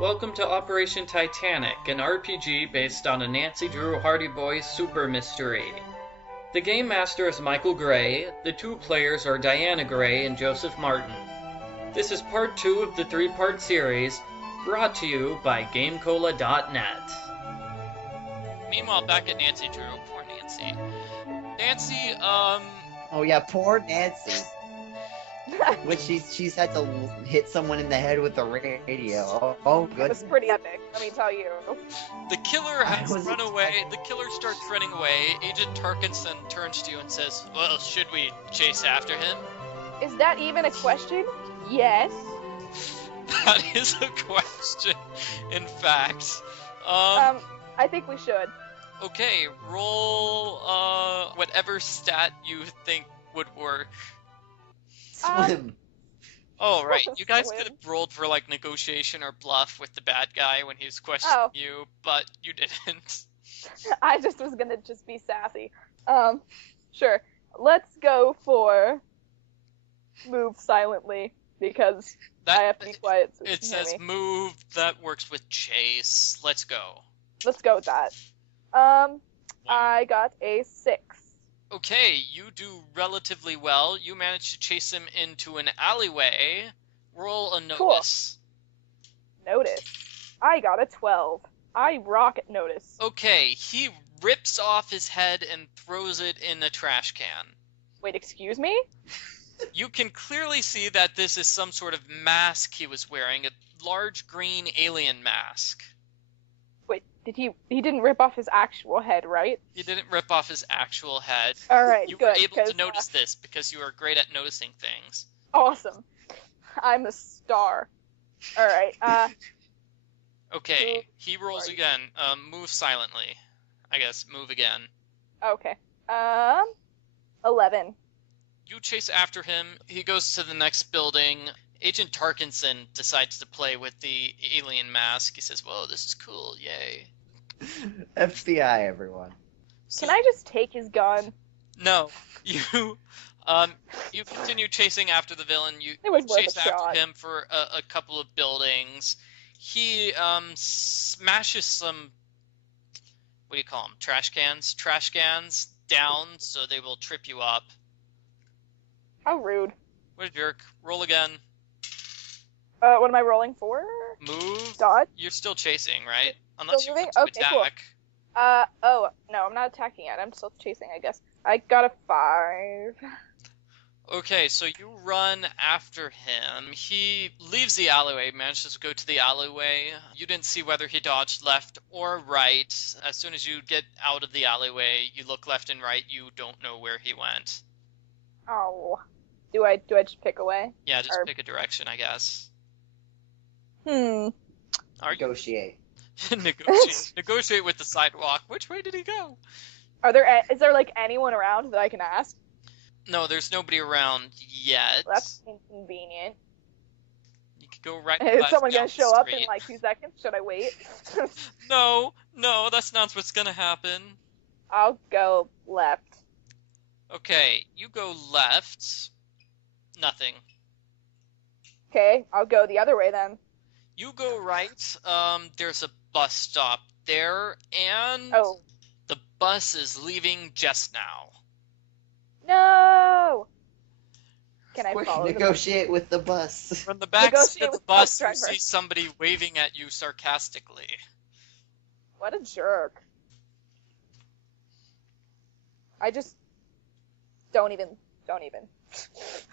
Welcome to Operation Titanic, an RPG based on a Nancy Drew Hardy Boys super mystery. The Game Master is Michael Gray, the two players are Diana Gray and Joseph Martin. This is part 2 of the 3-part series, brought to you by GameCola.net. Meanwhile, back at Nancy Drew, poor Nancy. Nancy, Oh yeah, poor Nancy. But she's had to hit someone in the head with a radio. Oh It good. was pretty epic, let me tell you. the killer has I was run away. The killer starts running away. Agent Tarkinson turns to you and says, "Well, should we chase after him?" Is that even a question? Yes. That is a question, in fact. I think we should. Okay, roll, whatever stat you think would work. Swim. Oh, right. You guys Swim. could have rolled for, like, negotiation or bluff with the bad guy when he was questioning you, but you didn't. I just was gonna just be sassy. Sure. Let's go for move silently, because I have to be quiet so you It can hear says me. move, that works with chase. Let's go. Let's go with that. I got a 6. Okay, you do relatively well. You managed to chase him into an alleyway. Roll a notice. Notice. I got a 12. I rock at notice. Okay, he rips off his head and throws it in a trash can. Wait, excuse me? You can clearly see that this is some sort of mask he was wearing, a large green alien mask. Wait, he didn't rip off his actual head, right? He didn't rip off his actual head. Alright, You good. were able to 'cause, notice this because you are great at noticing things. Awesome. I'm a star. Alright, Okay, he rolls Right. again. Move silently. I guess, move again. okay. 11. You chase after him. He goes to the next building. Agent Tarkinson decides to play with the alien mask. He says, "Whoa, this is cool, yay." FBI, everyone. So, Can I just take his gun? No, you you continue chasing after the villain. You It was worth chase a after shot. him for a couple of buildings. He smashes some, what do you call them? Trash cans down so they will trip you up. How rude. What a jerk. Roll again. What am I rolling for? Move. Dodge? You're still chasing, right? Unless you moving? want to Okay, cool. attack. Oh, no, I'm not attacking yet. I'm still chasing, I guess. I got a 5. Okay, so you run after him. He leaves the alleyway, manages to go to the alleyway. You didn't see whether he dodged left or right. As soon as you get out of the alleyway, you look left and right. You don't know where he went. Oh. Do I just pick away? Yeah, just Or- pick a direction, I guess. Hmm. Are you Negotiate. negotiate with the sidewalk? Which way did he go? Is there like anyone around that I can ask? No, there's nobody around yet. Well, that's inconvenient. You could go right. Is left someone down gonna the show up street. in like 2 seconds? Should I wait? No, that's not what's gonna happen. I'll go left. Okay, you go left. Nothing. Okay, I'll go the other way then. You go right. There's a bus stop there, and Oh. the bus is leaving just now. No! Can I Quick, follow the negotiate with the bus. From the back seat Negotiate of the with the bus, bus you driver. see somebody waving at you sarcastically. What a jerk. I just... Don't even.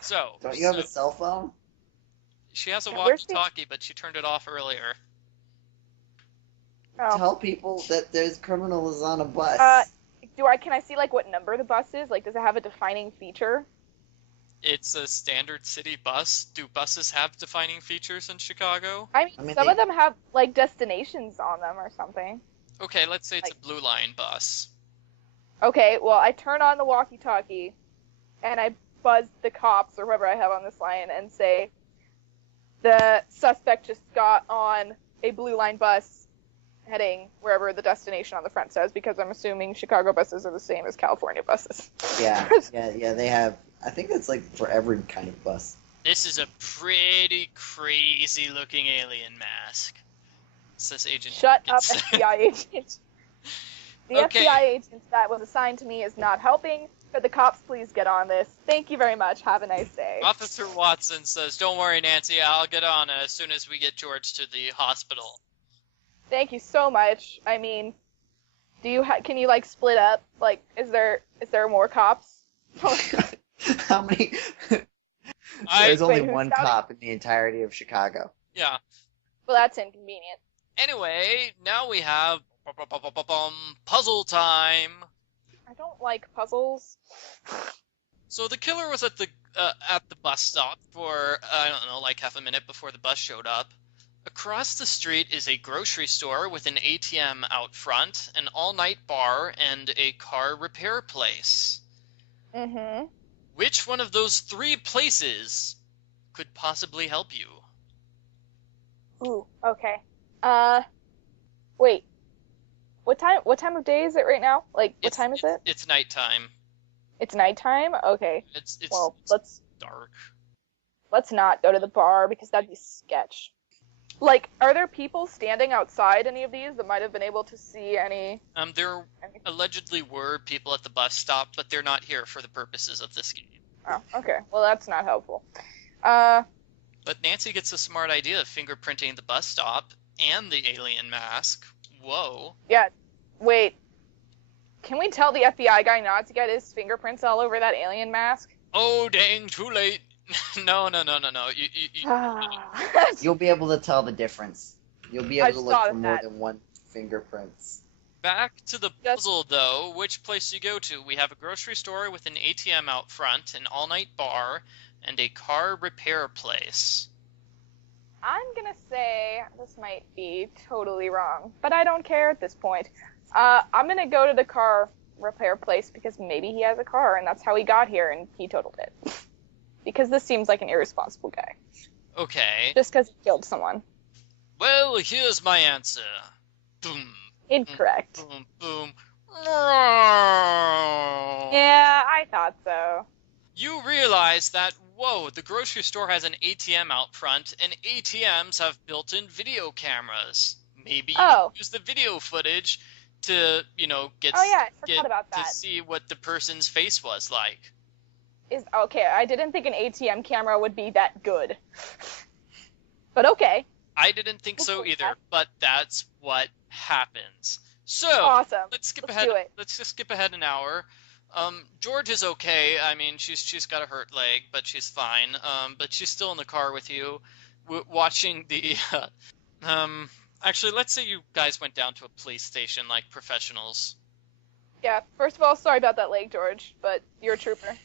So, Don't you have a cell phone? she has a Yeah, where's the- walkie-talkie, but she turned it off earlier. Oh. Tell people that there's criminals on a bus. Can I see like what number the bus is? Like, does it have a defining feature? It's a standard city bus. Do buses have defining features in Chicago? I mean, I mean, some they- of them have like destinations on them or something. Okay, let's say it's Like- a Blue Line bus. Okay, well, I turn on the walkie-talkie, and I buzz the cops or whoever I have on this line and say, the suspect just got on a Blue Line bus heading wherever the destination on the front says, because I'm assuming Chicago buses are the same as California buses. Yeah, they have. I think that's like for every kind of bus. This is a pretty crazy looking alien mask. says Agent Shut up, Dickinson. FBI agent. The Okay. FBI agent that was assigned to me is not helping. Could the cops please get on this? Thank you very much. Have a nice day. Officer Watson says, "Don't worry, Nancy. I'll get on it as soon as we get George to the hospital." Thank you so much. I mean, can you like split up? Like, is there more cops? How many? There's only one cop in the entirety of Chicago. Yeah. Well, that's inconvenient. Anyway, now we have puzzle time. I don't like puzzles. So the killer was at the bus stop for, I don't know, like half a minute before the bus showed up. Across the street is a grocery store with an ATM out front, an all-night bar, and a car repair place. Mm-hmm. Which one of those three places could possibly help you? Ooh, okay. Wait. What time of day is it right now? Like, what time is it? It's nighttime. It's nighttime? Okay. It's let's dark. Let's not go to the bar because that'd be sketch. Like, are there people standing outside any of these that might have been able to see any? There allegedly were people at the bus stop, but they're not here for the purposes of this game. Oh, okay. Well, that's not helpful. But Nancy gets a smart idea of fingerprinting the bus stop and the alien mask. Whoa. Yeah. Wait. Can we tell the FBI guy not to get his fingerprints all over that alien mask? Oh, dang, too late. No. You'll be able to tell the difference. You'll be able to look for more than one fingerprints. Back to the puzzle, though. Which place do you go to? We have a grocery store with an ATM out front, an all-night bar, and a car repair place. I'm gonna say, this might be totally wrong, but I don't care at this point. I'm gonna go to the car repair place because maybe he has a car and that's how he got here and he totaled it. Because this seems like an irresponsible guy. Okay. Just because he killed someone. Well, here's my answer. Boom. Incorrect. Boom, boom. Yeah, I thought so. You realize that, whoa, the grocery store has an ATM out front, and ATMs have built-in video cameras. Maybe you can use the video footage to, get to see what the person's face was like. Okay, I didn't think an ATM camera would be that good. But okay. I didn't think so either, but that's what happens. So, awesome. Let's just skip ahead an hour. George is okay. I mean, she's got a hurt leg, but she's fine. But she's still in the car with you, watching the. Actually, let's say you guys went down to a police station like professionals. Yeah. First of all, sorry about that leg, George, but you're a trooper.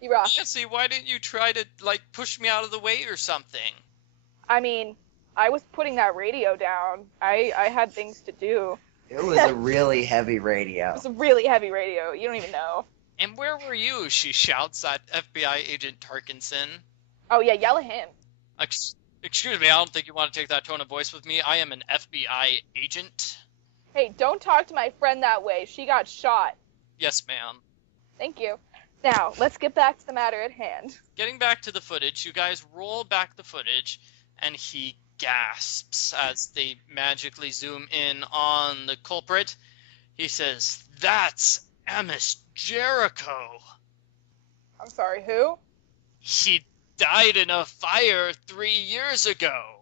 You rock. Jesse, why didn't you try to push me out of the way or something? I mean, I was putting that radio down. I had things to do. It was a really heavy radio. It was a really heavy radio. You don't even know. And where were you? She shouts at FBI agent Tarkinson. Oh yeah, yell at him. Excuse me, I don't think you want to take that tone of voice with me. I am an FBI agent. Hey, don't talk to my friend that way. She got shot. Yes, ma'am. Thank you. Now, let's get back to the matter at hand. Getting back to the footage, you guys roll back the footage, and he gasps as they magically zoom in on the culprit. He says, "That's Amos Jericho." I'm sorry, who? He died in a fire 3 years ago.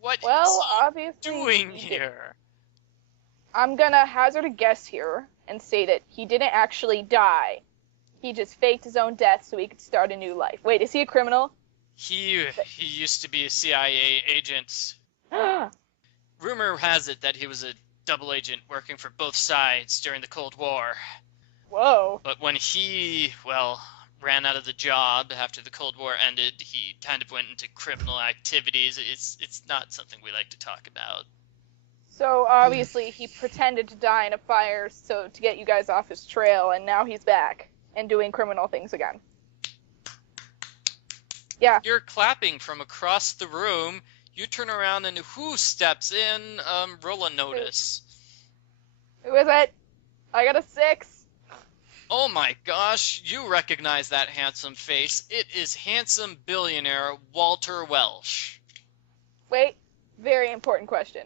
What is obviously he doing here? I'm gonna hazard a guess here and say that he didn't actually die. He just faked his own death so he could start a new life. Wait, is he a criminal? He used to be a CIA agent. Rumor has it that he was a double agent working for both sides during the Cold War. Whoa. But when he, ran out of the job after the Cold War ended, he kind of went into criminal activities. It's not something we like to talk about. So obviously he pretended to die in a fire to get you guys off his trail, and now he's back and doing criminal things again. Yeah. You're clapping from across the room. You turn around and who steps in? Roll a notice. Who is it? I got a 6. Oh my gosh, you recognize that handsome face. It is handsome billionaire Walter Welsh. Wait, Very important question.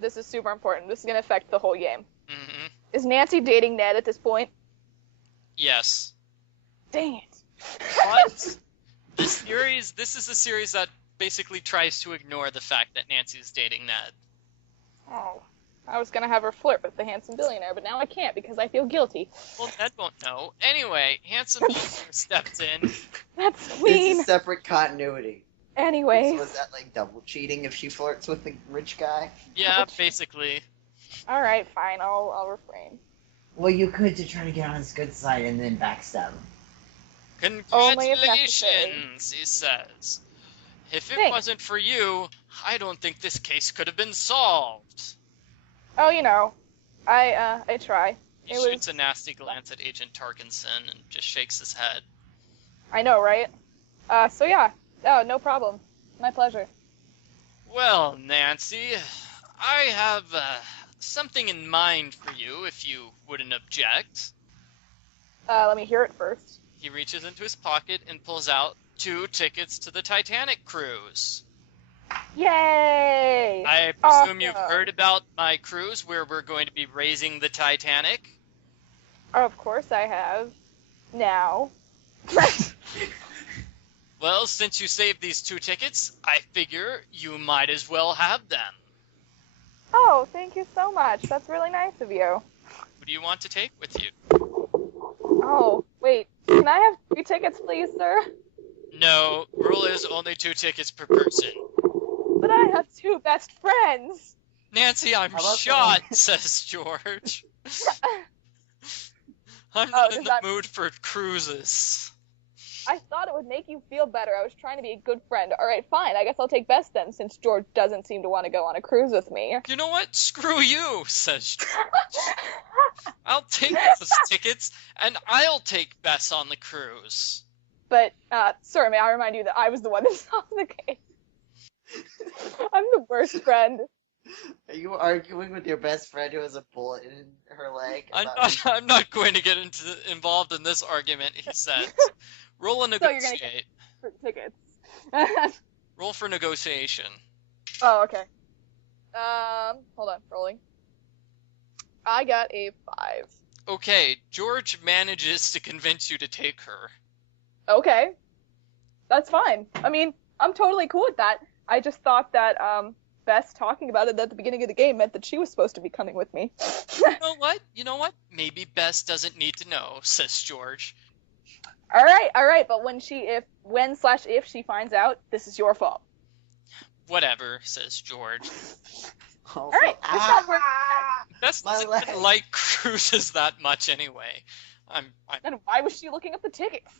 This is super important. This is going to affect the whole game. Mm-hmm. Is Nancy dating Ned at this point? Yes. Dang it. But this is a series that basically tries to ignore the fact that Nancy is dating Ned. Oh, I was going to have her flirt with the handsome billionaire, but now I can't because I feel guilty. Well, Ned won't know. Anyway, handsome billionaire steps in. That's mean. It's a separate continuity. Anyway. So is that like double cheating if she flirts with the rich guy? Yeah, basically. All right, fine. I'll refrain. Well, you could to try to get on his good side and then backstab him. Only if Congratulations, he says. If it Thanks. wasn't for you, I don't think this case could have been solved. Oh, you know, I try. He It shoots was- a nasty glance at Agent Tarkinson and just shakes his head. I know, right? So yeah. Oh, no problem. My pleasure. Well, Nancy, I have something in mind for you, if you wouldn't object. Let me hear it first. He reaches into his pocket and pulls out 2 tickets to the Titanic cruise. Yay! I presume you've Awesome. heard about my cruise where we're going to be raising the Titanic. Of course I have. Now. Well, since you saved these 2 tickets, I figure you might as well have them. Oh, thank you so much. That's really nice of you. Who do you want to take with you? Oh, wait. Can I have 3 tickets, please, sir? No, rule is only 2 tickets per person. But I have 2 best friends. Nancy, I'm How about shot, that? says George. I'm Oh, not does in the that- mood for cruises. I thought it would make you feel better. I was trying to be a good friend. All right, fine. I guess I'll take Best then, since George doesn't seem to want to go on a cruise with me. You know what? Screw you, says George. I'll take those tickets, and I'll take Bess on the cruise. But, sir, may I remind you that I was the one that solved the case. I'm the worst friend. Are you arguing with your best friend who has a bullet in her leg? I'm not going to get involved in this argument, he says. Roll a So you're gonna negotiate. For tickets. Roll for negotiation. Oh, okay. Hold on, rolling. I got a 5. Okay, George manages to convince you to take her. Okay. That's fine. I mean, I'm totally cool with that. I just thought that, Bess talking about it at the beginning of the game meant that she was supposed to be coming with me. You know what? Maybe Bess doesn't need to know, says George. Alright, but when if she finds out, this is your fault. Whatever, says George. Also, Alright, Bess My doesn't leg. even like cruises that much anyway. Then why was she looking up the tickets?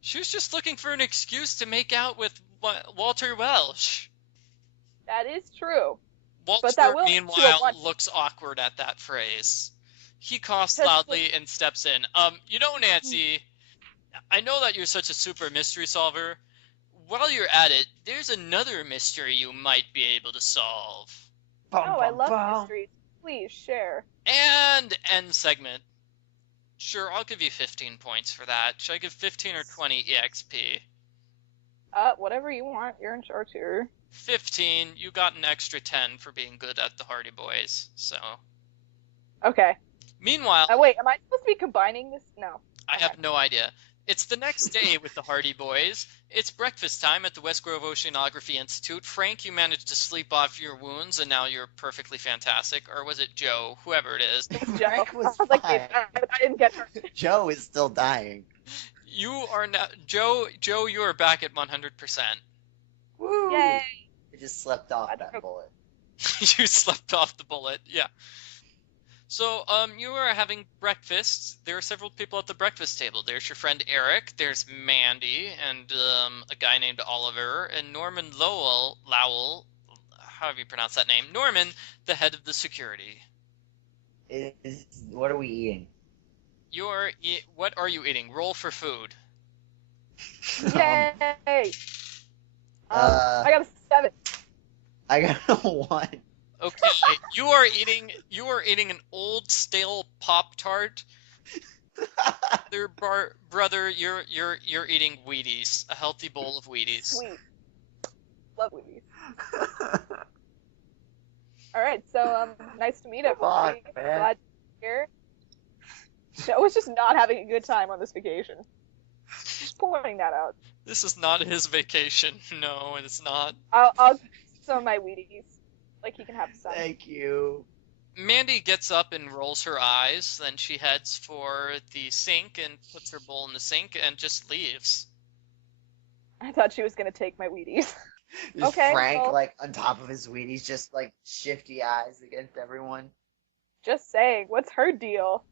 She was just looking for an excuse to make out with Walter Welsh. That is true. Walter, that will lead to a meanwhile, one- looks awkward at that phrase. He coughs Because- loudly and steps in. Nancy, I know that you're such a super mystery solver. While you're at it, there's another mystery you might be able to solve. Bum, Oh, I bum, love bum. mysteries. Please share. And end segment. Sure, I'll give you 15 points for that. Should I give 15 or 20 EXP? Whatever you want. You're in charge here. 15, you got an extra 10 for being good at the Hardy Boys, so... Okay. Meanwhile, Wait, am I supposed to be combining this? No. I have no idea. It's the next day with the Hardy Boys. It's breakfast time at the West Grove Oceanography Institute. Frank, you managed to sleep off your wounds, and now you're perfectly fantastic. Or was it Joe? Whoever it is. Frank was I was like, fine. I didn't get her. Joe is still dying. You are now... Joe, you are back at 100%. Woo! Yay. I just slept off that bullet. You slept off the bullet, yeah. So, you are having breakfast. There are several people at the breakfast table. There's your friend Eric, there's Mandy, and a guy named Oliver, and Norman Lowell, however you pronounce that name. Norman, the head of the security. What are we eating? What are you eating? Roll for food. Yay. I got a 7. I got a 1. Okay, you are eating an old stale Pop-Tart. Brother, you're eating Wheaties, a healthy bowl of Wheaties. Sweet. love Wheaties. All right, so nice to meet Come on, everybody. man. Glad you're here. Joe was just not having a good time on this vacation. Just pointing that out. This is not his vacation. No, it's not. I'll give some of my Wheaties. Like he can have some. Thank you. Mandy gets up and rolls her eyes, then she heads for the sink and puts her bowl in the sink and just leaves. I thought she was gonna take my Wheaties. Just Okay, Frank, well- like, on top of his Wheaties, just, like, shifty eyes against everyone. Just saying, what's her deal?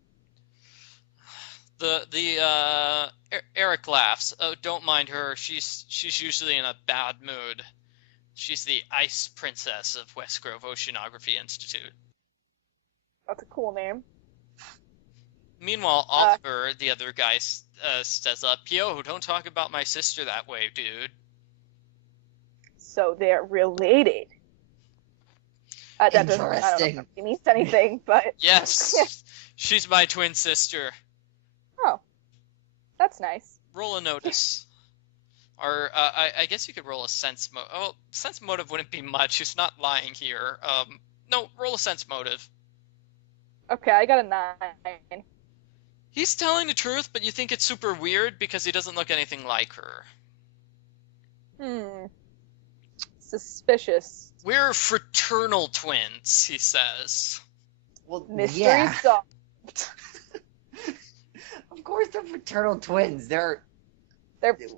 Eric laughs. Oh, don't mind her. She's usually in a bad mood. She's the Ice Princess of West Grove Oceanography Institute. That's a cool name. Meanwhile, Oliver, the other guy, says up, "Yo, don't talk about my sister that way, dude." So they're related. That doesn't, I don't know Interesting. if it means anything, but Yes, she's my twin sister. oh, that's nice. Roll a notice. Or, I guess you could roll a sense motive. Oh, sense motive wouldn't be much. It's not lying here. No, roll a sense motive. Okay, I got a 9. He's telling the truth, but you think it's super weird because he doesn't look anything like her. Suspicious. We're fraternal twins, he says. Well, Mystery yeah. solved. Of course they're fraternal twins. They're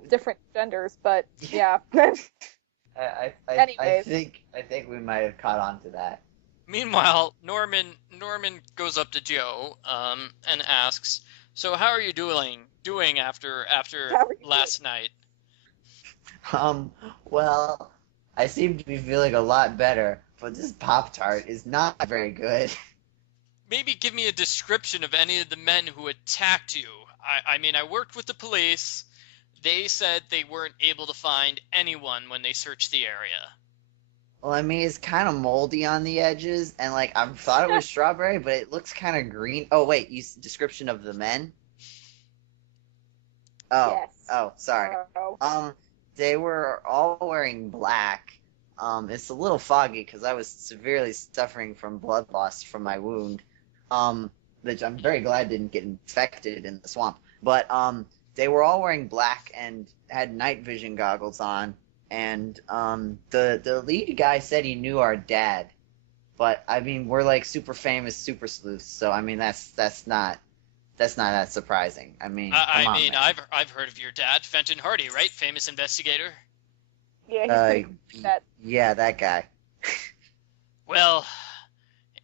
different genders, but yeah. I Anyways. think we might have caught on to that. Meanwhile, Norman goes up to Joe, and asks, "So how are you doing after How are you last night?" Well, I seem to be feeling a lot better, but this Pop-Tart is not very good. Maybe give me a description of any of the men who attacked you. I mean, I worked with the police. They said they weren't able to find anyone when they searched the area. Well, I mean, it's kind of moldy on the edges, and, like, I thought it was strawberry, but it looks kind of green. Oh, wait, description of the men? Oh, Yes. oh, sorry. Oh. They were all wearing black. It's a little foggy because I was severely suffering from blood loss from my wound, which I'm very glad didn't get infected in the swamp. But they were all wearing black and had night vision goggles on. And the lead guy said he knew our dad, but I mean we're like super famous super sleuths, so I mean that's not that surprising. I mean, come on, man. I've heard of your dad, Fenton Hardy, right? Famous investigator. Yeah, he's pretty cool with that. Yeah, that guy. Well,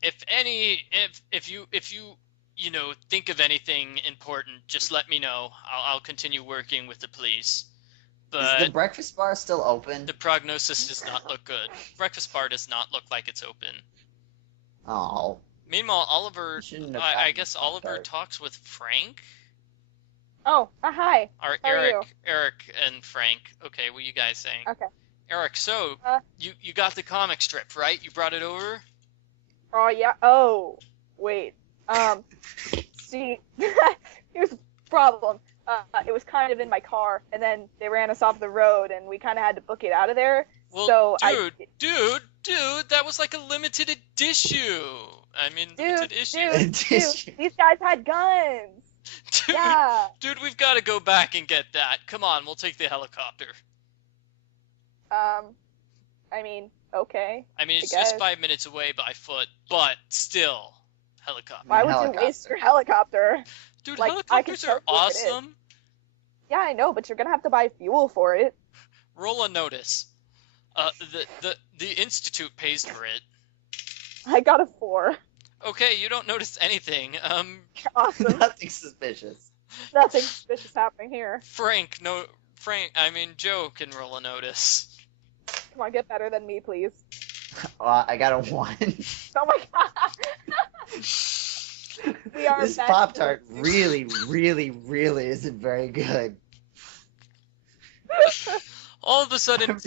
if you think of anything important, just let me know. I'll continue working with the police. But Is the breakfast bar still open? the prognosis does not look good. Breakfast bar does not look like it's open. Oh, Meanwhile, Oliver, shouldn't have I gotten guess Oliver Pop-Tart. talks with Frank? Oh, hi. Or How are you? Eric and Frank. Okay, what are you guys saying? Okay. Eric, so, Uh, you got the comic strip, right? You brought it over? Oh yeah. Oh, wait. See, here's the problem. It was kind of in my car, and then they ran us off the road, and we kind of had to book it out of there. Well, So dude, that was like a limited edition. I mean, limited issue. Dude, these guys had guns. Dude, Yeah. dude, we've got to go back and get that. Come on, we'll take the helicopter. I mean, okay. I mean, it's I just guess. 5 minutes away by foot, but still, helicopter. Why would Helicopter. you waste your helicopter? Dude, like, I can helicopters are tell you what it is. awesome. Yeah, I know, but you're gonna have to buy fuel for it. Roll a notice. The institute pays for it. I got a 4. Okay, you don't notice anything. Awesome. Nothing suspicious. Nothing suspicious happening here. I mean, Joe can roll a notice. Come on, get better than me, please. I got a 1. Oh my god. We are This best Pop-Tart friends. really, really, really isn't very good. All of a sudden, I'm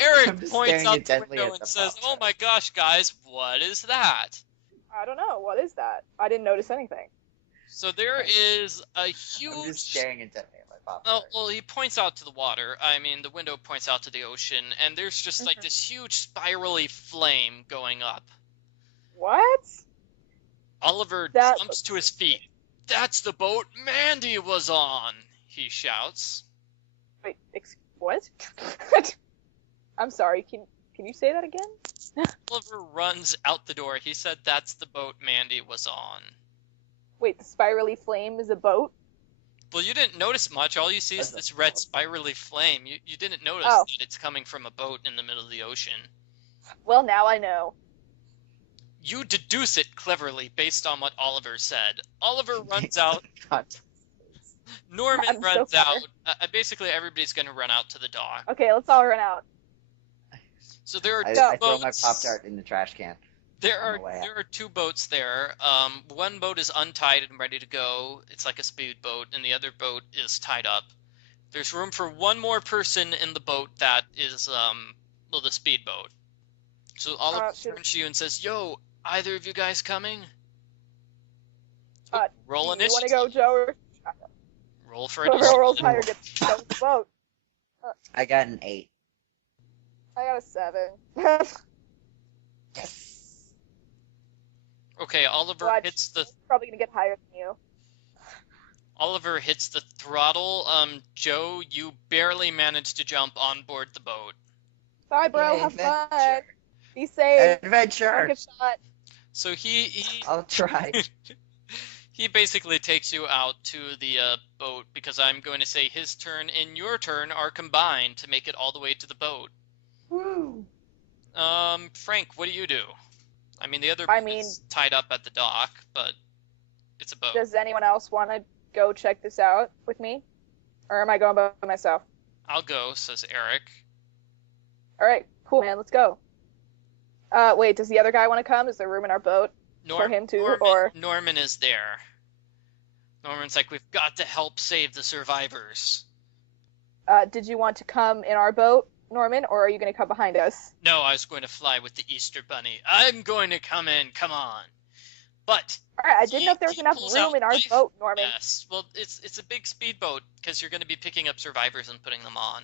Eric just points staring out the intently window at and the says, "Oh Pop-Tart. my gosh, guys, what is that?" I don't know. What is that? I didn't notice anything. So there is a I'm just huge staring intently at my Pop-Tart. Well, he points out to the water. I mean, the window points out to the ocean, and there's just like this huge spirally flame going up. What? Oliver That jumps looks to his feet. "That's the boat Mandy was on!" he shouts. Wait, what? I'm sorry. Can you say that again? Oliver runs out the door. He said that's the boat Mandy was on. Wait, the spirally flame is a boat? Well, you didn't notice much. All you see is That's this red spirally flame. You didn't notice Oh. that it's coming from a boat in the middle of the ocean. Well, now I know. You deduce it cleverly based on what Oliver said. Oliver runs out. Norman I'm so runs clever. out. Basically, everybody's going to run out to the dock. Okay, let's all run out. So there are I two throw my boats. Pop-Tart in the trash can. There on are the way out. there are two boats there. One boat is untied and ready to go. It's like a speedboat, and the other boat is tied up. There's room for one more person in the boat that is the speedboat. So Oliver should- turns to you and says, "Yo, either of you guys coming?" Roll Do you initiative. want to go, Joe? Or Roll for whoever initiative. rolls higher gets to go with the boat. I got an 8. I got a 7. Yes. Okay, Oliver Watch. hits the Probably gonna get higher than you. throttle. Joe, you barely managed to jump on board the boat. Bye, bro. Yay, Have fun. adventure. Be safe. Don't Adventure. get shot. So he I'll try. he basically takes you out to the boat because I'm going to say his turn and your turn are combined to make it all the way to the boat. Woo. Frank, what do you do? I mean, the other I boat mean- is tied up at the dock, but it's a boat. Does anyone else want to go check this out with me? Or am I going by myself? I'll go, says Eric. Alright, cool, man. Let's go. Wait, does the other guy want to come? Is there room in our boat? For him too, Norman is there. Norman's like, "We've got to help save the survivors." Did you want to come in our boat, Norman, or are you going to come behind us? No, I was going to fly with the Easter Bunny. I'm going to come in, come on. But Alright, I didn't know if there was he enough pulls room out in our life- boat, Norman. Yes, well, it's a big speedboat because you're going to be picking up survivors and putting them on.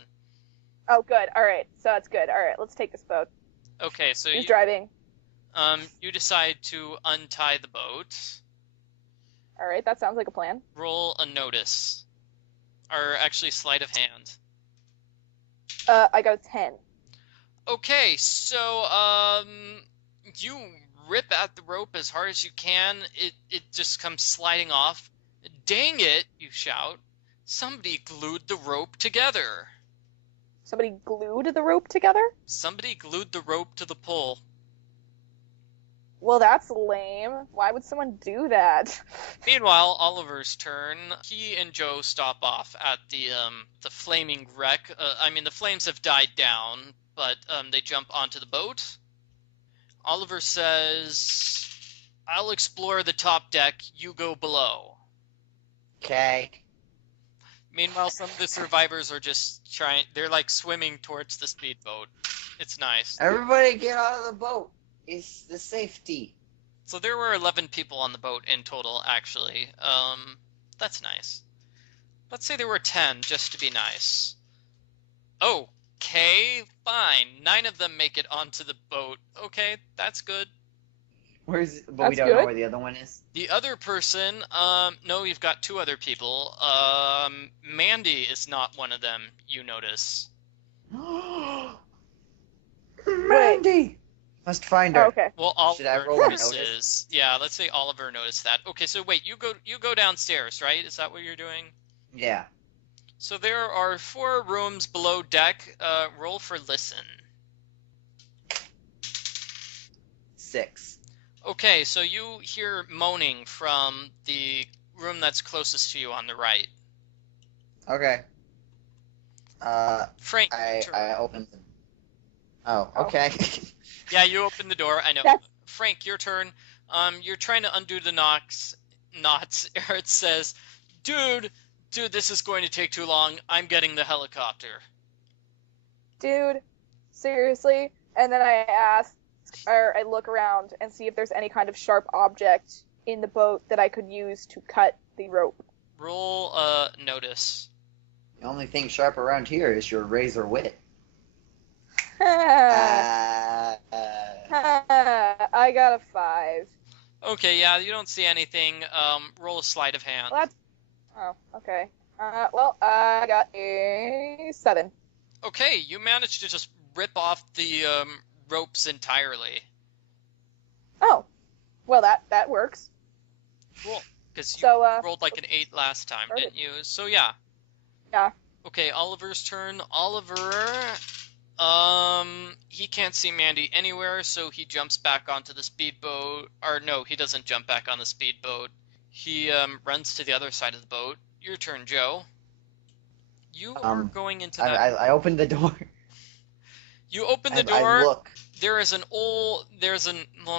Oh, good. Alright, so that's good. Alright, let's take this boat. Okay, so Who's driving? you decide to untie the boat. Alright, that sounds like a plan. Roll a notice, or actually sleight of hand. I got a 10. Okay, so you rip at the rope as hard as you can. It just comes sliding off. "Dang it!" you shout. "Somebody glued the rope together." Somebody glued the rope together? Somebody glued the rope to the pole. Well, that's lame. Why would someone do that? Meanwhile, Oliver's turn. He and Joe stop off at the flaming wreck. I mean, the flames have died down, but they jump onto the boat. Oliver says, "I'll explore the top deck. You go below." Okay. Meanwhile, some of the survivors are just they're like swimming towards the speedboat. It's nice. Everybody get out of the boat. It's the safety. So there were 11 people on the boat in total, actually. That's nice. Let's say there were 10, just to be nice. Okay, fine. 9 of them make it onto the boat. Okay, that's good. But we That's don't know good. where the other one is. The other person, no, you've got 2 other people. Mandy is not one of them, you notice. Mandy! Must find her. Oh, okay. Well, Should I Oliver roll a notices. notice? Yeah, let's say Oliver noticed that. Okay, so wait, you go downstairs, right? Is that what you're doing? Yeah. So there are 4 rooms below deck. Roll for listen. 6. Okay, so you hear moaning from the room that's closest to you on the right. Okay. Frank, I opened them. Oh, okay. yeah, you open the door. I know. That's- Frank, your turn. You're trying to undo the knots. Eric says, dude, this is going to take too long. I'm getting the helicopter. Dude, seriously? And then I I look around and see if there's any kind of sharp object in the boat that I could use to cut the rope. Roll notice. The only thing sharp around here is your razor wit. I got a 5. Okay, yeah, you don't see anything. Roll a sleight of hand. Well, okay. I got a 7. Okay, you managed to just rip off the ropes entirely. Oh, well that works. Cool, because you So rolled like an 8 last time, started. didn't you? So yeah. Yeah. Okay, Oliver's turn. Oliver, he can't see Mandy anywhere, so he jumps back onto the speedboat. Or no, he doesn't jump back on the speedboat. He runs to the other side of the boat. Your turn, Joe. You are going into that. I opened the door. You open the I door. look. Well,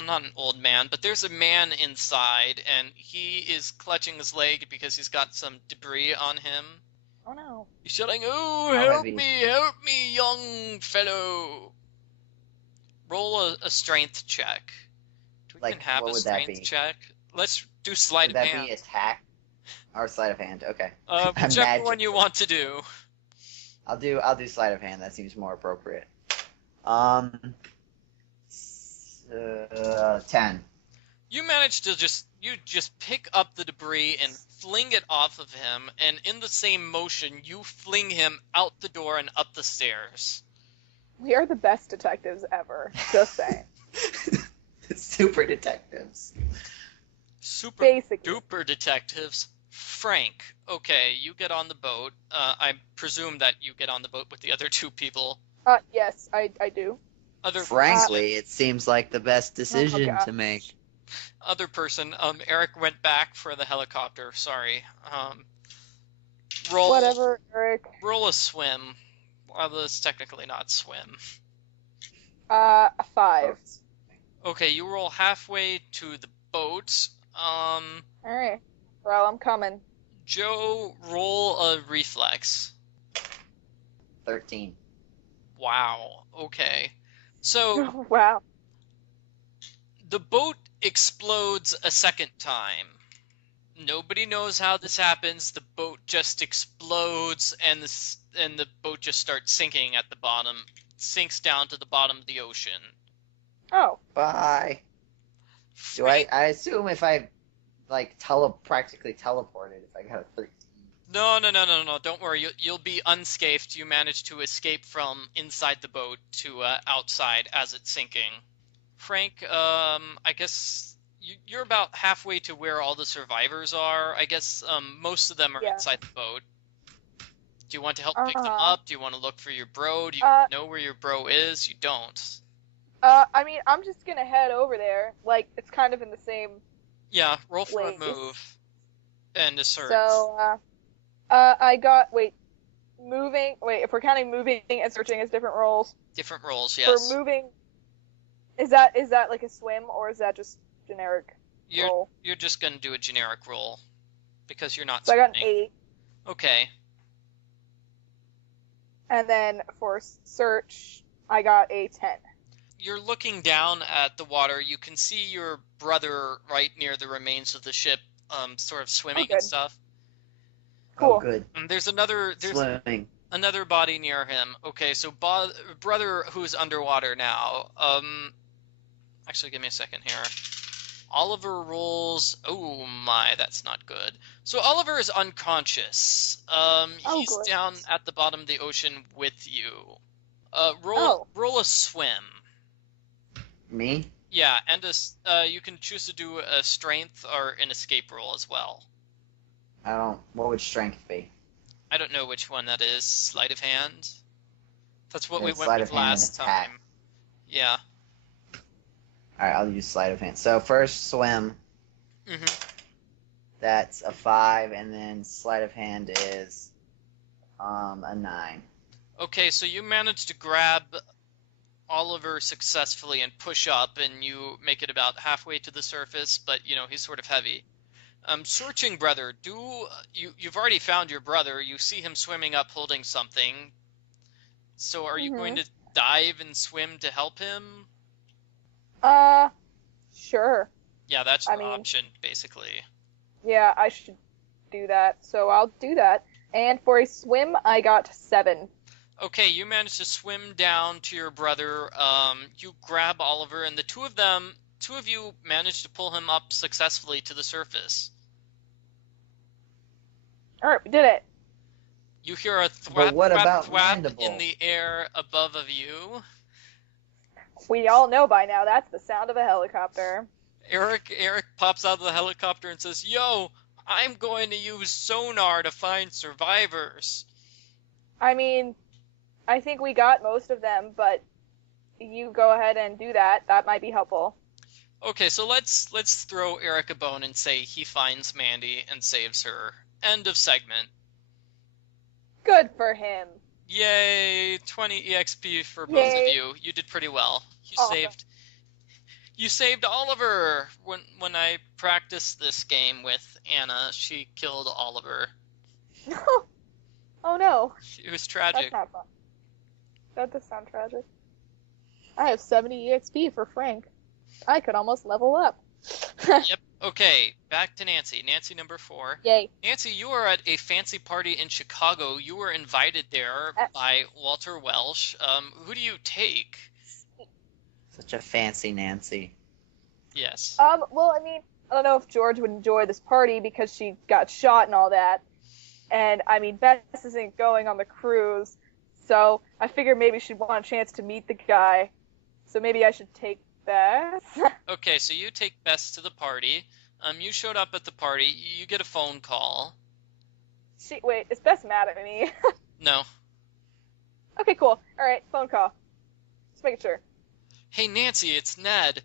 not an old man, but there's a man inside, and he is clutching his leg because he's got some debris on him. Oh no. He's shouting, "Oh, How help heavy? me, young fellow!" Roll a strength check. Do we even have what a would that strength be? check? Let's do sleight Would of that hand. be attack or sleight of hand? Okay. Whichever one you want to do. I'll do sleight of hand. That seems more appropriate. 10. You manage to just pick up the debris and fling it off of him, and in the same motion, you fling him out the door and up the stairs. We are the best detectives ever. Just saying. Super detectives. Super Basically. duper detectives. Frank, okay, you get on the boat. I presume that you get on the boat with the other two people. Yes, I do. Frankly, it seems like the best decision to make. Other person, Eric went back for the helicopter. Sorry. Roll. Whatever, Eric. Roll a swim. Well, it's technically not swim. A 5. Okay, you roll halfway to the boat. All right. Well, I'm coming. Joe, roll a reflex. 13. Wow. Okay. So Wow. the boat explodes a second time. Nobody knows how this happens. The boat just explodes, and the boat just starts sinking at the bottom. Sinks down to the bottom of the ocean. Oh. Bye. Do I assume if I practically teleported if I got a 13. No. Don't worry. You'll be unscathed. You managed to escape from inside the boat to outside as it's sinking. Frank, I guess you're about halfway to where all the survivors are. I guess most of them are inside the boat. Do you want to help pick them up? Do you want to look for your bro? Do you know where your bro is? You don't. I mean, I'm just gonna head over there. Like, it's kind of in the same. Yeah, roll for place. a move and a search. So, moving. Wait, if we're counting moving and searching as different roles. Different roles, yes. For moving, is that like a swim or is that just generic roll? You're just gonna do a generic roll because you're not. So swimming. I got an 8. Okay. And then for search, I got a 10. You're looking down at the water. You can see your brother right near the remains of the ship, sort of swimming and stuff. Cool. Oh, good. And there's another body near him. Okay, so brother who's underwater now. Actually, give me a second here. Oliver rolls. Oh my, that's not good. So Oliver is unconscious. He's good. down at the bottom of the ocean with you. Roll a swim. Me? Yeah, and you can choose to do a strength or an escape roll as well. What would strength be? I don't know which one that is. Sleight of hand? That's what we went sleight with of hand last and attack. time. Yeah. Alright, I'll use sleight of hand. So first swim. Mm-hmm. That's a 5, and then sleight of hand is a 9. Okay, so you managed to grab Oliver successfully and push up, and you make it about halfway to the surface, but he's sort of heavy. Searching brother, you've already found your brother. You see him swimming up holding something. So are you going to dive and swim to help him? Sure. Yeah, that's an option, basically. Yeah, I should do that. So I'll do that. And for a swim, I got 7. Okay, you manage to swim down to your brother. You grab Oliver, and the two of you manage to pull him up successfully to the surface. Alright, we did it. You hear a But thwap, what thwap, about thwap Mandible? in the air above of you. We all know by now that's the sound of a helicopter. Eric pops out of the helicopter and says, "Yo, I'm going to use sonar to find survivors." I mean, I think we got most of them, but you go ahead and do that. That might be helpful. Okay, so let's throw Eric a bone and say he finds Mandy and saves her. End of segment. Good for him. Yay, 20 EXP for both of you. You did pretty well. Awesome. You saved Oliver. When I practiced this game with Anna, she killed Oliver. Oh no. It was tragic. That's not fun. That does sound tragic. I have 70 EXP for Frank. I could almost level up. Yep. Okay, back to Nancy. Nancy number 4. Yay. Nancy, you are at a fancy party in Chicago. You were invited there by Walter Welsh. Who do you take? Such a fancy Nancy. Yes. Well, I mean, I don't know if George would enjoy this party because she got shot and all that. And, I mean, Bess isn't going on the cruise, so I figured maybe she'd want a chance to meet the guy. So maybe I should take Bess. Okay, so you take Bess to the party. You showed up at the party. You get a phone call. Wait, is Bess mad at me? No. Okay, cool. Alright, phone call. Just making sure. Hey, Nancy, it's Ned.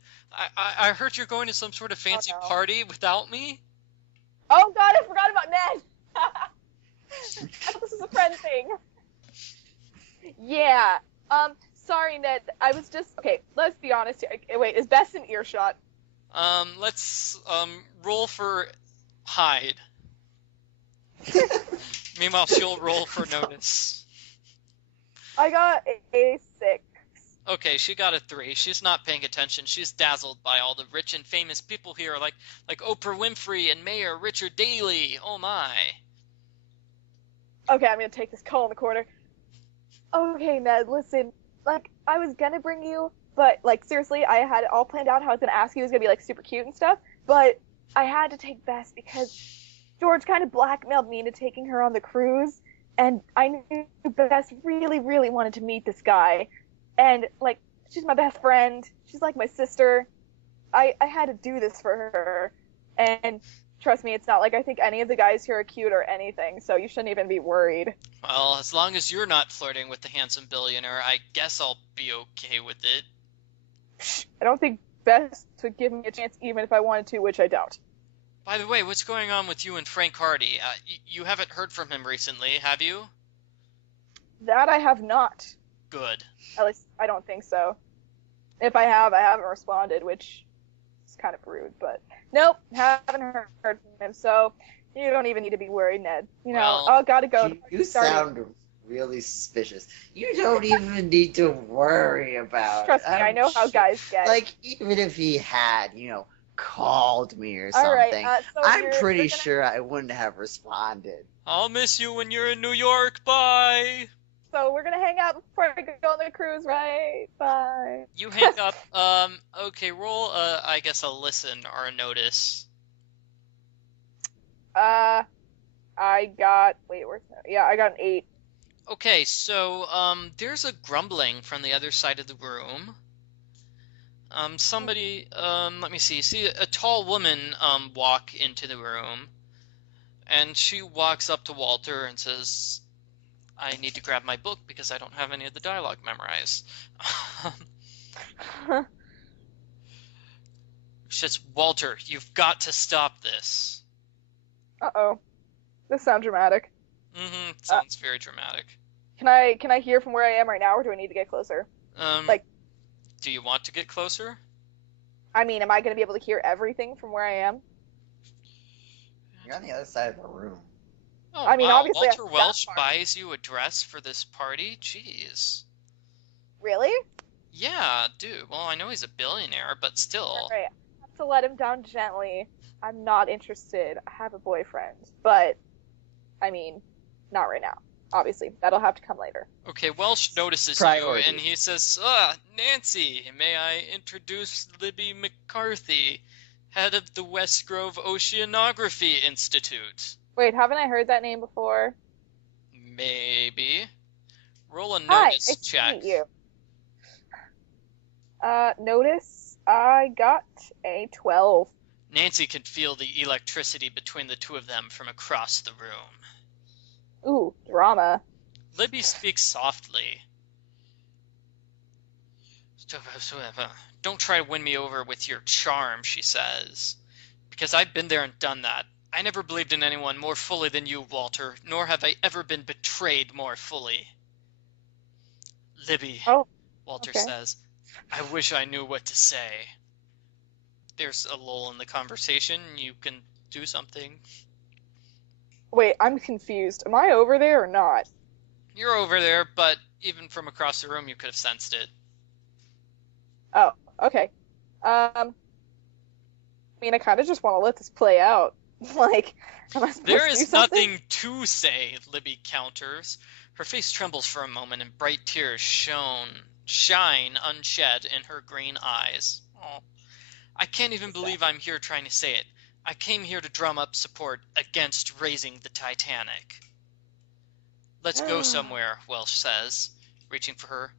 I heard you're going to some sort of fancy no. party without me? Oh god, I forgot about Ned! I thought this was a friend thing. Yeah. Sorry, Ned. I was just... Okay, let's be honest here. Wait, is Bess in earshot? Let's, roll for hide. Meanwhile, she'll roll for notice. I got a 6. Okay, she got a 3. She's not paying attention. She's dazzled by all the rich and famous people here, like Oprah Winfrey and Mayor Richard Daley. Oh my. Okay, I'm gonna take this call in the corner. Okay, Ned, listen. Like, I was gonna bring you, but, like, seriously, I had it all planned out how I was gonna ask you. It was gonna be, like, super cute and stuff, but I had to take Bess because George kind of blackmailed me into taking her on the cruise, and I knew Bess really, really wanted to meet this guy. And, like, she's my best friend. She's like my sister. I had to do this for her. And trust me, it's not like I think any of the guys here are cute or anything, so you shouldn't even be worried. Well, as long as you're not flirting with the handsome billionaire, I guess I'll be okay with it. I don't think Bess would give me a chance even if I wanted to, which I don't. By the way, what's going on with you and Frank Hardy? You haven't heard from him recently, have you? That I have not. Good. At least, I don't think so. If I have, I haven't responded, which is kind of rude, but nope, haven't heard from him, so you don't even need to be worried, Ned. You know, Well, oh, gotta go. You sound really suspicious. You don't even need to worry about Trust it. me, I know how guys get. Like, even if he had, called me or All right, something, so I'm you're pretty gonna- sure I wouldn't have responded. I'll miss you when you're in New York. Bye. So we're gonna hang out before we go on the cruise, right? Bye. You hang up. Okay, roll, I guess a listen or a notice. I got. Wait, where's that? Yeah, I got an 8. Okay, so, there's a grumbling from the other side of the room. Somebody, let me see. See a tall woman, walk into the room. And she walks up to Walter and says, I need to grab my book because I don't have any of the dialogue memorized. She says, Walter, you've got to stop this. Uh-oh. This sounds dramatic. Mm-hmm, sounds very dramatic. Can I hear from where I am right now, or do I need to get closer? Do you want to get closer? I mean, am I gonna be able to hear everything from where I am? You're on the other side of the room. Oh, I mean, wow, obviously Walter I'm Welsh that far. buys you a dress for this party? Jeez. Really? Yeah, dude. Well, I know he's a billionaire, but still. Alright, I have to let him down gently. I'm not interested. I have a boyfriend. But, I mean, not right now. Obviously, that'll have to come later. Okay, Welsh notices Priorities. you, and he says, Nancy, may I introduce Libby McCarthy, head of the West Grove Oceanography Institute. Wait, haven't I heard that name before? Maybe. Roll a Hi, notice nice to check. meet you. Notice I got a 12. Nancy could feel the electricity between the two of them from across the room. Ooh, drama. Libby speaks softly. Don't try to win me over with your charm, she says. Because I've been there and done that. I never believed in anyone more fully than you, Walter, nor have I ever been betrayed more fully. Libby, Walter says, I wish I knew what to say. There's a lull in the conversation. You can do something. Wait, I'm confused. Am I over there or not? You're over there, but even from across the room you could have sensed it. Oh, okay. I mean, I kind of just want to let this play out. Like, am I supposed There to do is something? nothing to say, Libby counters. Her face trembles for a moment and bright tears shine unshed in her green eyes. Oh, I can't even believe I'm here trying to say it. I came here to drum up support against raising the Titanic. Let's go somewhere, Welsh says, reaching for her.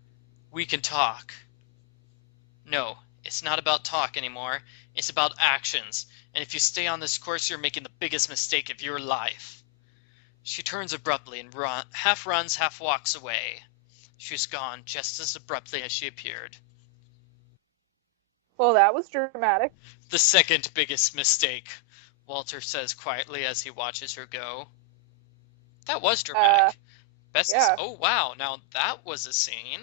We can talk. No, it's not about talk anymore. It's about actions. And if you stay on this course, you're making the biggest mistake of your life. She turns abruptly and half runs, half walks away. She's gone just as abruptly as she appeared. Well, that was dramatic. The second biggest mistake, Walter says quietly as he watches her go. That was dramatic. Yeah. Oh, wow. Now that was a scene.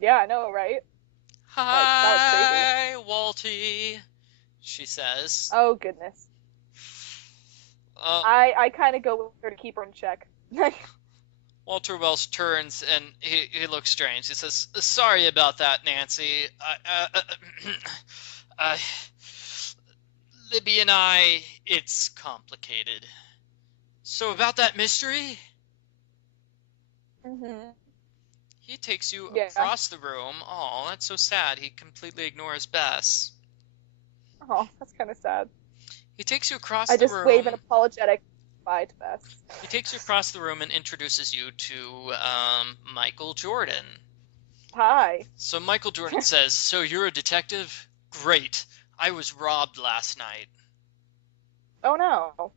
Yeah, I know, right? Hi, Walty, she says. Oh, goodness. I kind of go with her to keep her in check. Walter Welsh turns and he looks strange. He says, sorry about that, Nancy. Libby and I, it's complicated. So about that mystery? Mm-hmm. He takes you across the room. Oh, that's so sad. He completely ignores Bess. Oh, that's kind of sad. He takes you across the room. I just wave an apologetic bye to Bess. He takes you across the room and introduces you to Michael Jordan. Hi. So Michael Jordan says, so you're a detective? Great. I was robbed last night. Oh, no.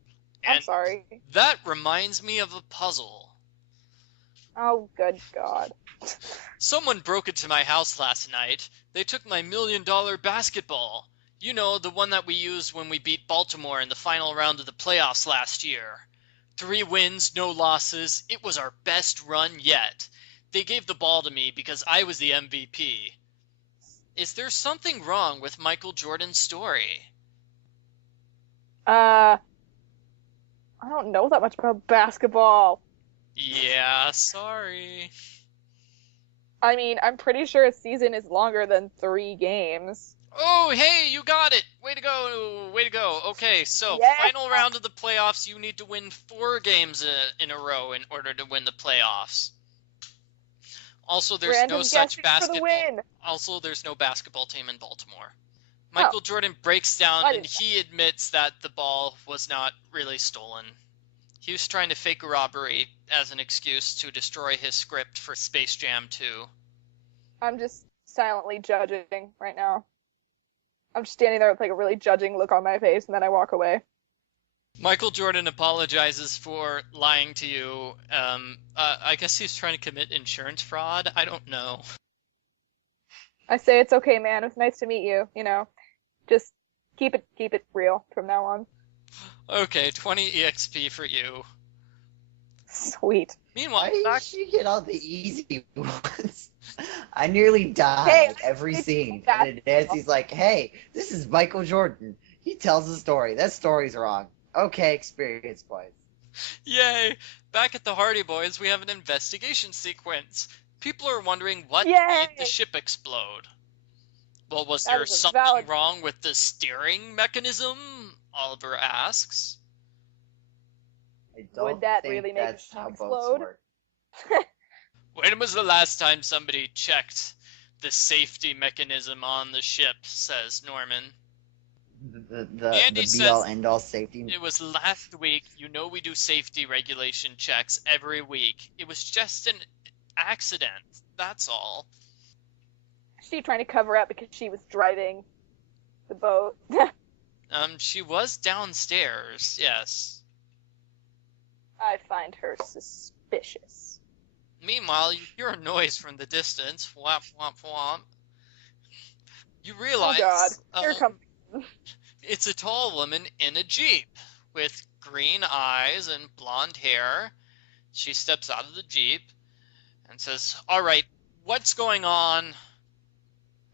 I'm And sorry. That reminds me of a puzzle. Oh, good God. Someone broke into my house last night. They took my $1 million basketball. You know, the one that we used when we beat Baltimore in the final round of the playoffs last year. 3 wins, no losses. It was our best run yet. They gave the ball to me because I was the MVP. Is there something wrong with Michael Jordan's story? I don't know that much about basketball. Yeah, sorry. I mean, I'm pretty sure a season is longer than 3 games. Oh, hey, you got it! Way to go! Way to go! Okay, so Yeah. Final round of the playoffs, you need to win 4 games in a row in order to win the playoffs. Also, there's Random no such guessing basketball. for the win. Also, there's no basketball team in Baltimore. Michael Jordan breaks down and he admits that the ball was not really stolen. He was trying to fake a robbery as an excuse to destroy his script for Space Jam 2. I'm just silently judging right now. I'm just standing there with like a really judging look on my face, and then I walk away. Michael Jordan apologizes for lying to you. I guess he's trying to commit insurance fraud. I don't know. I say it's okay, man. It was nice to meet you. You know, just keep it real from now on. Okay, 20 EXP for you. Sweet. Meanwhile, Why did she get all the easy ones? I nearly died every scene. And Nancy's like, hey, this is Michael Jordan. He tells a story. That story's wrong. Okay, experience points. Yay! Back at the Hardy Boys, we have an investigation sequence. People are wondering what Yay! made the ship explode. Well, was That there is a something valid- wrong with the steering mechanism? Oliver asks. I don't Would that think really make that's the how ship boats explode? work. When was the last time somebody checked the safety mechanism on the ship, says Norman. Andy The says be-all, end-all safety. it was last week. You know we do safety regulation checks every week. It was just an accident. That's all. She trying to cover up because she was driving the boat. She was downstairs, yes. I find her suspicious. Meanwhile, you hear a noise from the distance. Whomp, whomp, whomp. You realize Oh God, here comes. it's a tall woman in a Jeep with green eyes and blonde hair. She steps out of the Jeep and says, "All right, what's going on?"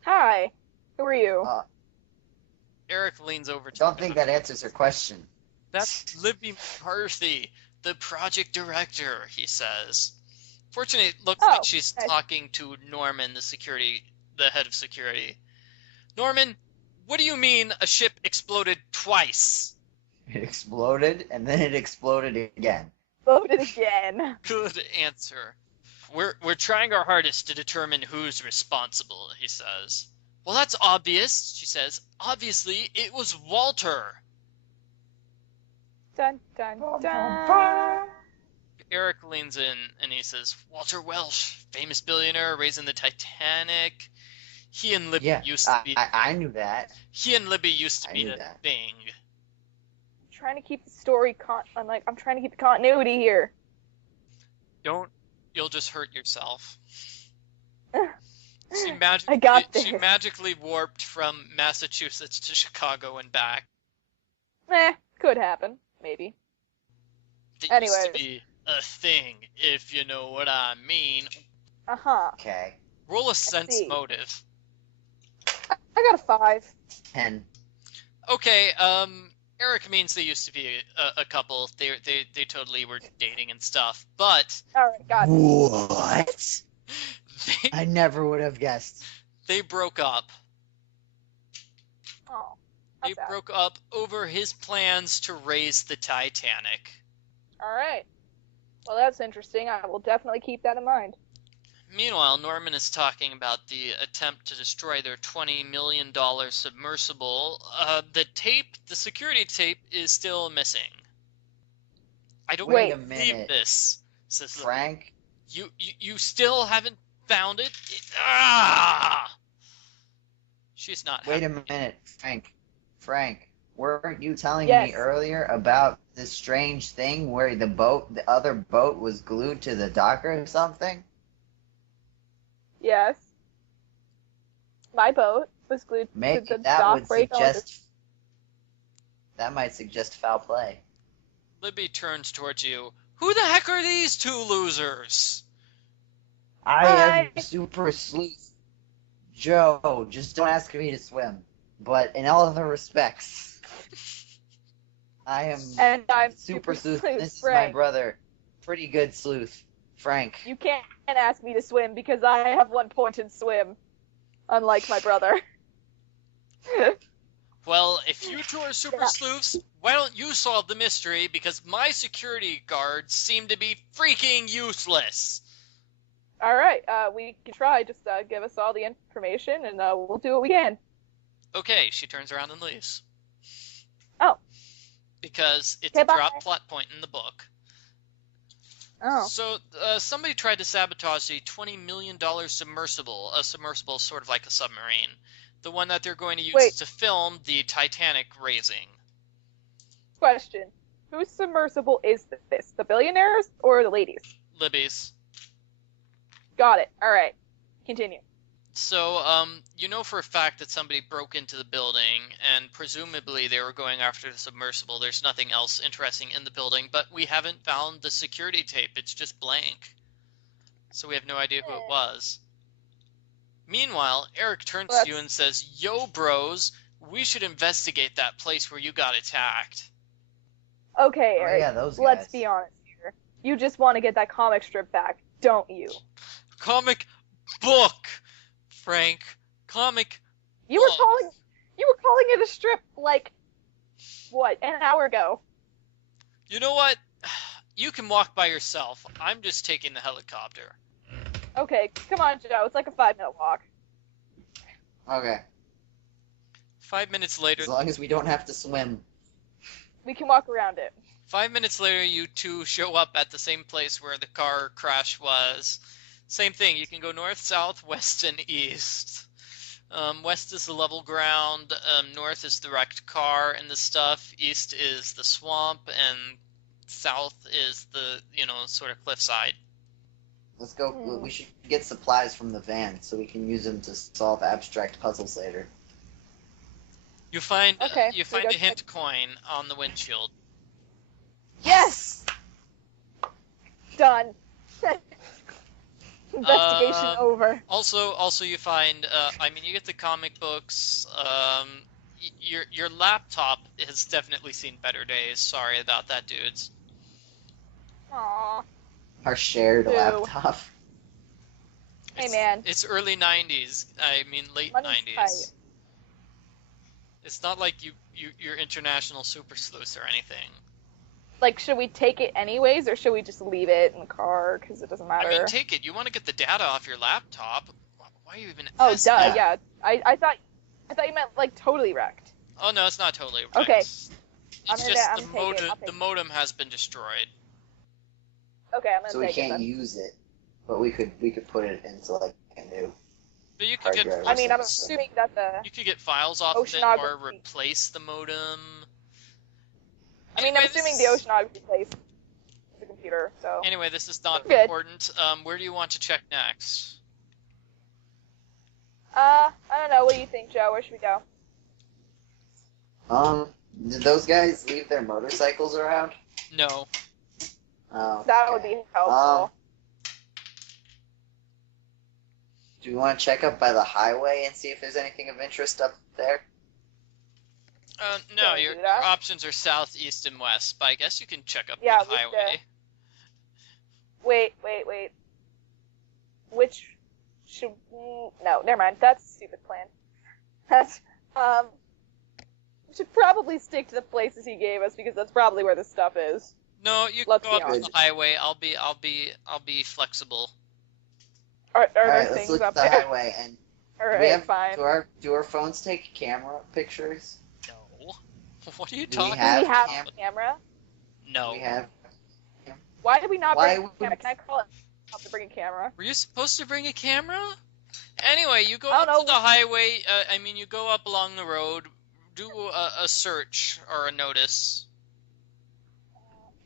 Hi, who are you? Eric leans over to Don't think that answers her question. That's Libby McCarthy, the project director, he says. Fortunately, it looks like she's talking to Norman, the head of security. Norman, what do you mean a ship exploded twice? It exploded, and then it exploded again. Exploded again. Good answer. We're trying our hardest to determine who's responsible, he says. Well, that's obvious, she says. Obviously, it was Walter. Dun, dun, dun. Eric leans in and he says, Walter Welsh, famous billionaire raising the Titanic. He and Libby used to be... I knew that. He and Libby used to be a that. thing. I'm trying to keep the story I'm trying to keep the continuity here. You'll just hurt yourself. I got this. She magically warped from Massachusetts to Chicago and back. Could happen. Maybe. It used to be a thing, if you know what I mean. Uh-huh. Okay. Roll a sense motive. I got a 5. 10. Okay, Eric means they used to be a couple. They totally were dating and stuff, but... Alright, got it. What? I never would have guessed. They broke up. Oh. They broke up over his plans to raise the Titanic. Alright. Well, that's interesting. I will definitely keep that in mind. Meanwhile, Norman is talking about the attempt to destroy their $20 million submersible. The security tape is still missing. I don't believe this, says Frank? You still haven't found it? She's not Wait happy. a minute, Frank, weren't you telling me earlier about this strange thing where the other boat was glued to the dock or something? Yes. My boat was glued Maybe to the that dock would right suggest... That might suggest foul play. Libby turns towards you. Who the heck are these two losers? I am Super Sleuth Joe. Just don't ask me to swim. But in all other respects, I am and I'm Super Sleuth. Frank. This is my brother. Pretty good sleuth, Frank. You can't ask me to swim because I have 1 point in swim, unlike my brother. Well, if you two are super sleuths, why don't you solve the mystery? Because my security guards seem to be freaking useless. All right, we can try. Just give us all the information, and we'll do what we can. Okay, she turns around and leaves. Oh. Because it's a drop plot point in the book. Oh. So, somebody tried to sabotage a $20 million submersible. A submersible sort of like a submarine. The one that they're going to use to film the Titanic raising. Question. Whose submersible is this? The billionaires or the ladies? Libby's. Got it. All right. Continue. So, you know for a fact that somebody broke into the building, and presumably they were going after the submersible. There's nothing else interesting in the building, but we haven't found the security tape. It's just blank. So we have no idea who it was. Meanwhile, Eric turns to you and says, Yo, bros, we should investigate that place where you got attacked. Okay, Eric, yeah, those guys. Let's be honest here. You just want to get that comic strip back, don't you? Comic book, Frank. Comic You were calling it a strip, like, what, an hour ago? You know what? you can walk by yourself. I'm just taking the helicopter. Okay, come on, Joe. It's like a 5-minute walk. Okay. 5 minutes later, As long as we don't have to swim. We can walk around it. 5 minutes later, you two show up at the same place where the car crash was. Same thing. You can go north, south, west, and east. West is the level ground. North is the wrecked car and the stuff. East is the swamp, and south is the sort of cliffside. Let's go. We should get supplies from the van so we can use them to solve abstract puzzles later. You find Okay, you so we find a got hint coin on the windshield. Yes! Done. Investigation over. Also, you find. You get the comic books. Your laptop has definitely seen better days. Sorry about that, dudes. Aww. Our shared Ew. laptop. Hey, man. It's early 90s. Late Money's 90s. tight. It's not like you're international super sleuths or anything. Like, should we take it anyways, or should we just leave it in the car because it doesn't matter? Take it. You want to get the data off your laptop. Why are you even Oh, asking? duh, yeah. I thought you meant like totally wrecked. Oh no, it's not totally wrecked. Okay. It's I'm just gonna the take it. I'll take the it. modem has been destroyed. Okay, I'm gonna So we take it can't then. use it, but we could put it into like a new. But you could Hard get drive. I mean, I'm assuming that the. you could get files off of it or Oceanography. replace the modem. I mean, Anyway, I'm assuming the oceanography plays the computer. So. Anyway, this is not Good. important. Where do you want to check next? I don't know. What do you think, Joe? Where should we go? Did those guys leave their motorcycles around? No. Oh, That okay. would be helpful. Do we want to check up by the highway and see if there's anything of interest up there? No, Can we your do that? options are south, east, and west. But I guess you can check up Yeah, the we highway. Wait. Which should no? Never mind. That's a stupid plan. That's we should probably stick to the places he gave us because that's probably where the stuff is. No, you can Let's go be up to honest. the highway. I'll be flexible. Are All there right, let's things look up at the there? highway and All do we right, have fine. do our phones take camera pictures? No. What are you Do we talking have Do we have about? a camera? No. We have. Why did we not Why bring a camera? would- Can I call it up to bring a camera? Were you supposed to bring a camera? Anyway, you go I up don't to the know. highway. You go up along the road. Do a search or a notice.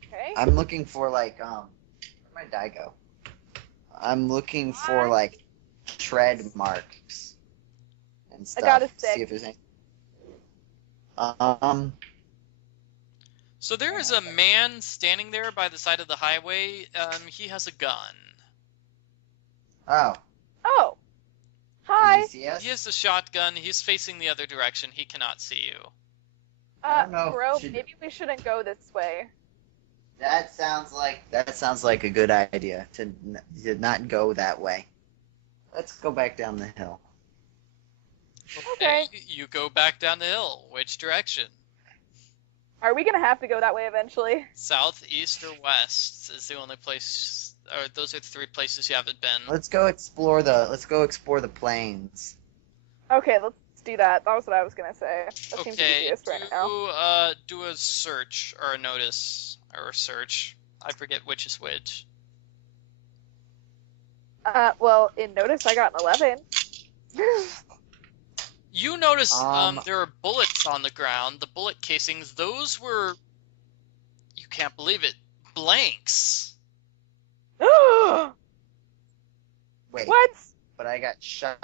Okay. I'm looking for like where'd my die go? I'm looking for like tread marks and stuff. got a See stick. if there's any. So there is a man standing there by the side of the highway. He has a gun. Oh. Oh. Did Hi. you see us? He has a shotgun. He's facing the other direction. He cannot see you. I don't know. Bro, Should- maybe we shouldn't go this way. That sounds like a good idea to not go that way. Let's go back down the hill. Okay. You go back down the hill. Which direction? Are we gonna have to go that way eventually? South, east, or west is the only place. Or those are the three places you haven't been. Let's go explore the plains. Okay, let's do that. That was what I was gonna say. That seems Okay, easiest right now. do a search or a notice or a search. I forget which is which. Well, in notice I got an 11. You notice there are bullets on the ground. The bullet casings, those were, you can't believe it, blanks. Wait, What? but I got shot.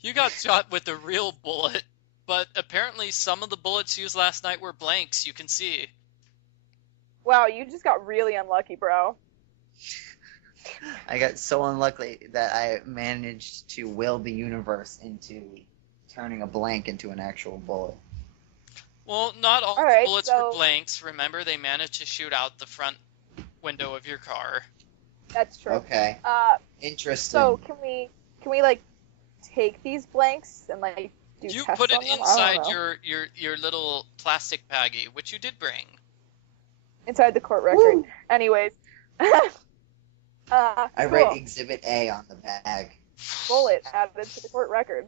You got shot with a real bullet, but apparently some of the bullets used last night were blanks. You can see. Wow, you just got really unlucky, bro. I got so unlucky that I managed to will the universe into turning a blank into an actual bullet. Well, not all Alright, the bullets so- were blanks. Remember, they managed to shoot out the front window of your car. That's true. Okay, Uh, interesting. so can we like take these blanks and like do You tests put it on them? I don't inside know. your little plastic baggie, which you did bring. inside the court record. Woo. Anyways. I Cool. write Exhibit A on the bag. Bullet added to the court record.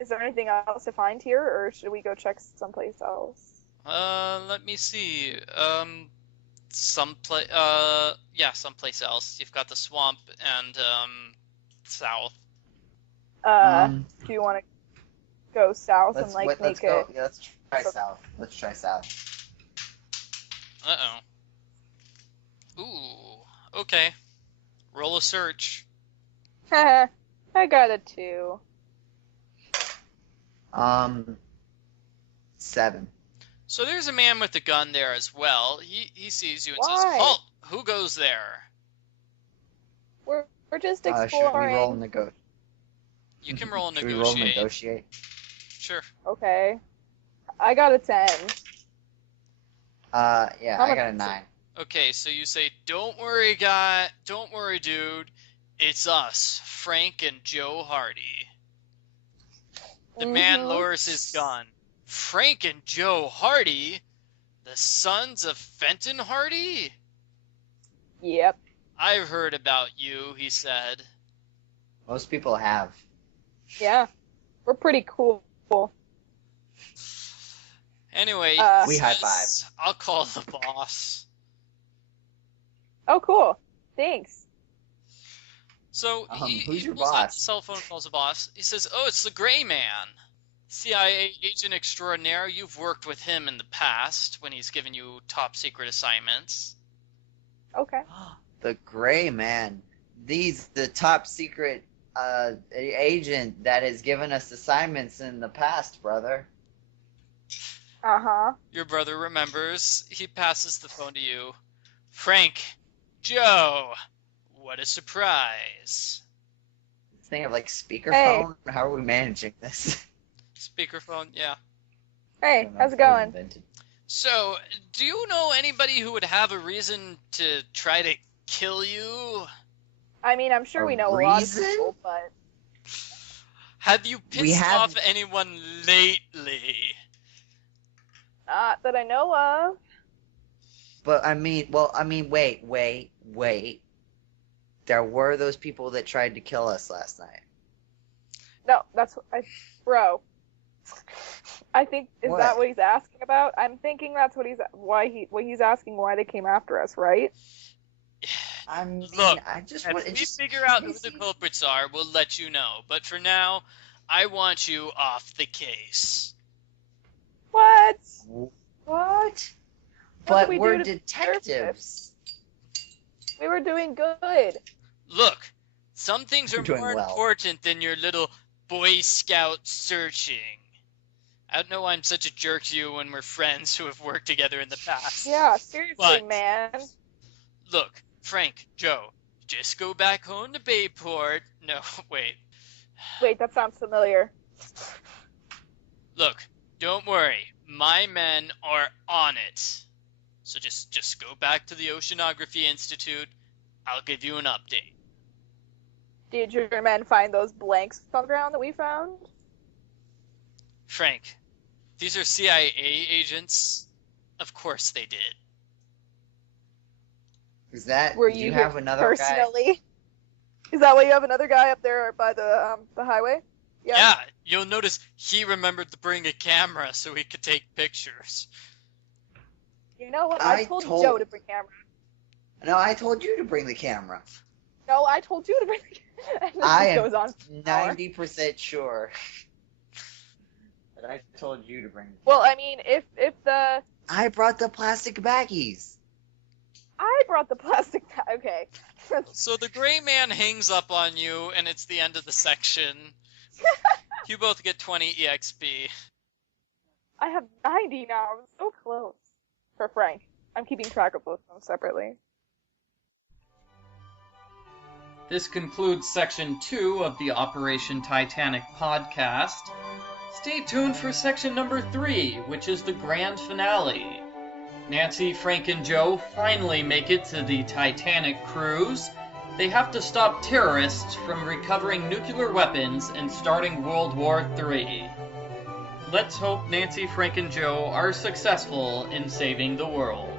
Is there anything else to find here, or should we go check someplace else? Let me see. Someplace else. You've got the swamp and south. Do you want to go south and Let's make go. it? Yeah, let's try south. Let's try south. Uh-oh. Ooh. Okay. Roll a search. I got a 2. 7. So there's a man with a gun there as well. He sees you and Why? says, "Halt! Who goes there?" We're just Should we exploring. roll negotiate? You can roll Should we roll negotiate. negotiate? Sure. Okay. I got a 10. Yeah, How I much got a is it? 9. Okay, so you say, "Don't worry, Don't worry, dude. It's us, Frank and Joe Hardy." The man Mhm. lowers his gun. Frank and Joe Hardy? The sons of Fenton Hardy? Yep. I've heard about you, he said. Most people have. Yeah. We're pretty cool. Anyway, We he high says, "I'll call the boss." Oh, cool. Thanks. So Who's he your pulls out boss? the cell phone, calls the boss. He says, "Oh, it's the Gray Man. CIA agent extraordinaire. You've worked with him in the past when he's given you top secret assignments." Okay. The Gray Man. The top secret agent that has given us assignments in the past, brother. Uh-huh. Your brother remembers. He passes the phone to you. "Frank, Joe, what a surprise." This thing of like speakerphone. How are we managing this? Speakerphone, yeah. Hey, I don't know how's if it that was going? invented. So, do you know anybody who would have a reason to try to kill you? I mean, I'm sure A we know a lot of reason? people, but Have you pissed have- off anyone lately? not that I know of. But wait. There were those people that tried to kill us last night. No, bro. I think is What? that what he's asking about? I'm thinking that's what he's asking why they came after us, right? I mean, Look, I just If want we to just figure out who the culprits are, we'll let you know. But for now, I want you off the case. What? What? What But did we we're do to deserve detectives. We were doing good. Look, some things are You're doing more well. important than your little Boy Scout searching. I don't know why I'm such a jerk to you when we're friends who have worked together in the past. Yeah, seriously, But- man. Look, Frank, Joe, just go back home to Bayport. No, wait. Wait, that sounds familiar. Look, don't worry. My men are on it. So just go back to the Oceanography Institute. I'll give you an update. Did your men find those blanks on the ground that we found? Frank, these are CIA agents. Of course they did. Is that? Were do you you here have another guy? personally? Is that why you have another guy up there by the highway? Yeah, you'll notice he remembered to bring a camera so he could take pictures. You know what? I told Joe to bring camera. No, I told you to bring the camera. No, I told you to bring the camera. And I this am goes on for an hour. 90% sure that I told you to bring the Well, camera. I mean, if the I brought the plastic baggies. I brought the plastic bag. Okay. So the gray man hangs up on you, and it's the end of the section. You both get 20 EXP. I have 90 now. I'm so close. For Frank. I'm keeping track of both of them separately. This concludes section 2 of the Operation Titanic podcast. Stay tuned for section number 3, which is the grand finale. Nancy, Frank, and Joe finally make it to the Titanic cruise. They have to stop terrorists from recovering nuclear weapons and starting World War III. Let's hope Nancy, Frank, and Joe are successful in saving the world.